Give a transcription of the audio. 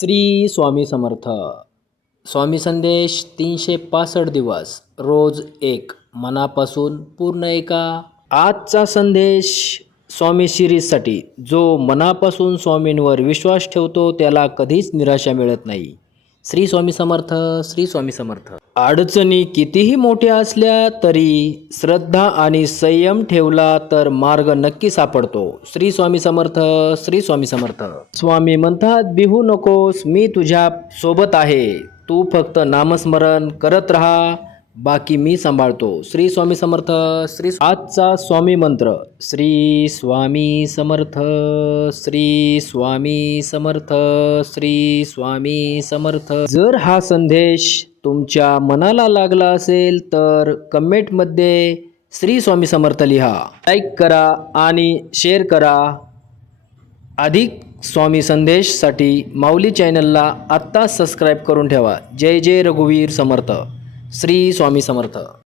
श्री स्वामी समर्थ. स्वामी संदेश 365 दिवस रोज एक मनापासून पूर्ण ऐका. आजचा संदेश स्वामी सिरीजसाठी. जो मनापासून स्वामींवर विश्वास ठेवतो त्याला कधीच निराशा मिळत नाही. श्री स्वामी समर्थ. श्री स्वामी समर्थ. अडचणी कितीही मोठ्या असल्या तरी श्रद्धा आणि संयम ठेवला तर मार्ग नक्की सापडतो. श्री स्वामी समर्थ. श्री स्वामी समर्थ. स्वामी म्हणतात, बिहू नकोस, मी तुझ्या सोबत आहे. तू फक्त नामस्मरण करत राहा, बाकी मी सांभाळतो. श्री स्वामी समर्थ. आजचा स्वामी मंत्र. श्री स्वामी समर्थ. श्री स्वामी समर्थ. श्री स्वामी समर्थ. जर हा संदेश तुमच्या मनाला लागला असेल तर कमेंटमध्ये श्री स्वामी समर्थ लिहा, लाईक करा आणि शेअर करा. अधिक स्वामी संदेशसाठी माऊली चॅनलला आत्ता सबस्क्राईब करून ठेवा. जय जय रघुवीर समर्थ. श्री स्वामी समर्थ.